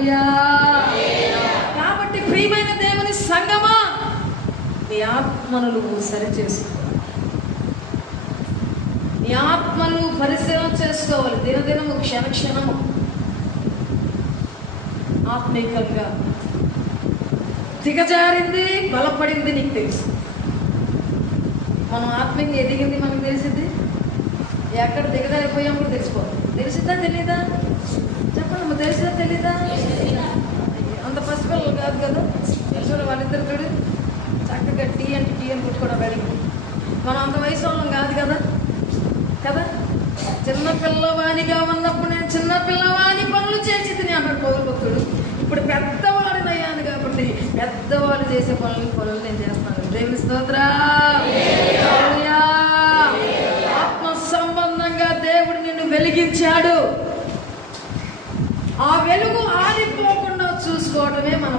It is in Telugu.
హల్లెలూయా. కాబట్టి ప్రియమైన దేవుని సంగమా, నీ ఆత్మను సరిచేసుకో, నీ ఆత్మను పరిశీలన చేసుకోవాలి. దినదినము క్షణక్షణము ఆత్మీయంగా దిగజారింది, బలపడింది నీకు తెలుసు. మనం ఆత్మీయంగా ఎదిగింది మనకు తెలిసింది, ఎక్కడ దిగజారిపోయాం కూడా తెలిసిపోతుంది. తెలిసిందా తెలీదా చెప్పండి, తెలిసిందా తెలీదా? అంత పసిపిల్లలు కాదు కదా, తెలుసు వాళ్ళిద్దరు చూడు చక్కగా టీ అని పుట్టుకోవడం వెళ్ళి. మనం అంత వయసు వాళ్ళం కాదు కదా కదా. చిన్నపిల్లవాడిగా ఉన్నప్పుడు నేను చిన్నపిల్లవాడి పనులు చేసేది అన్నాడు పౌరు భక్తుడు. ఇప్పుడు పెద్దవాడిని అయ్యాను కాబట్టి పెద్దవాళ్ళు చేసే పనులు నేను చేస్తాను. దేవుని స్తోత్రం. ఆత్మ సంబంధంగా దేవుడు నిన్ను వెలిగించాడు. ఆ వెలుగు ఆరిపోకుండా చూసుకోవటమే మన